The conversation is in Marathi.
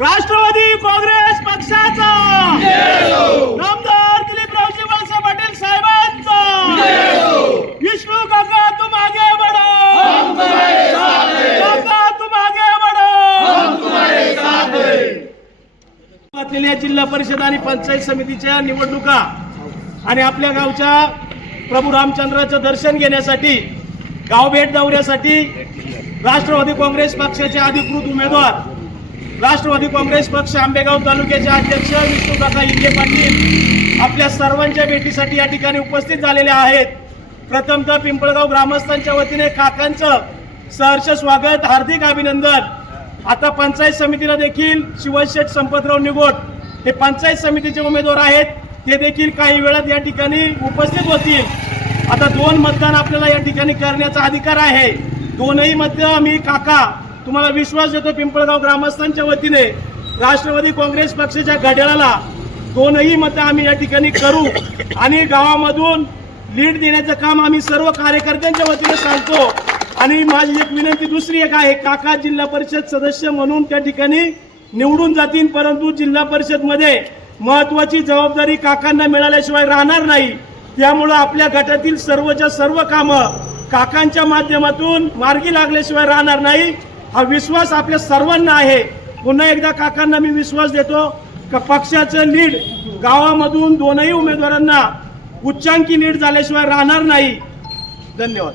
राष्ट्रवादी काँग्रेस पक्षाचा नामदार दिलीपरावजी वळसे पाटील साहेबांचा विष्णू काका तुम आगे बढ़ो, हम तुम्हारे साथ हैं, काका तुम आगे बढ़ो, हम तुम्हारे साथ हैं। जिल्हा परिषद आणि पंचायत समितीच्या निवडणुका आणि आपल्या गावच्या प्रभू रामचंद्राचं दर्शन घेण्यासाठी गावभेट दौऱ्यासाठी राष्ट्रवादी काँग्रेस पक्षाचे अधिकृत उमेदवार राष्ट्रवादी काँग्रेस पक्ष आंबेगाव तालुक्याचे अध्यक्ष विष्णू काका इंगे पाटील आपल्या सर्वांच्या भेटीसाठी या ठिकाणी उपस्थित झालेले आहेत। प्रथमतः पिंपळगाव ग्रामस्थांच्या वतीने काकांचं सहर्ष स्वागत, हार्दिक अभिनंदन। आता पंचायत समितीला देखील शिवशेठ संपतराव निगोट हे पंचायत समितीचे उमेदवार आहेत, ते देखील काही वेळात या ठिकाणी उपस्थित होतील। आता 2 मतदान आपल्याला या ठिकाणी करण्याचा अधिकार आहे। दोनही मत मी काका तुम्हाला विश्वास देतो, पिंपळगाव ग्रामस्थांच्या वतीने राष्ट्रवादी काँग्रेस पक्षाच्या घड्याळाला 2ही मत आम्ही या ठिकाणी करू आणि गावामधून लीड देण्याचं काम आम्ही सर्व कार्यकर्त्यांच्या वतीने सांगतो। आणि माझी एक विनंती दुसरी एक आहे, काका जिल्हा परिषद सदस्य म्हणून त्या ठिकाणी निवडून जातील, परंतु जिल्हा परिषद मध्ये महत्त्वाची जबाबदारी काकांना मिळाल्याशिवाय राहणार नाही। त्यामुळे आपल्या गटातील सर्वच्या सर्व कामं काकांच्या माध्यमातून मार्गी लागल्याशिवाय राहणार नाही, हा विश्वास आपल्या सर्वांना आहे। पुन्हा एकदा काकांना मी विश्वास देतो की पक्षाचं लीड गावामधून 2ही उमेदवारांना उच्चांकी लीड झाल्याशिवाय राहणार नाही। धन्यवाद।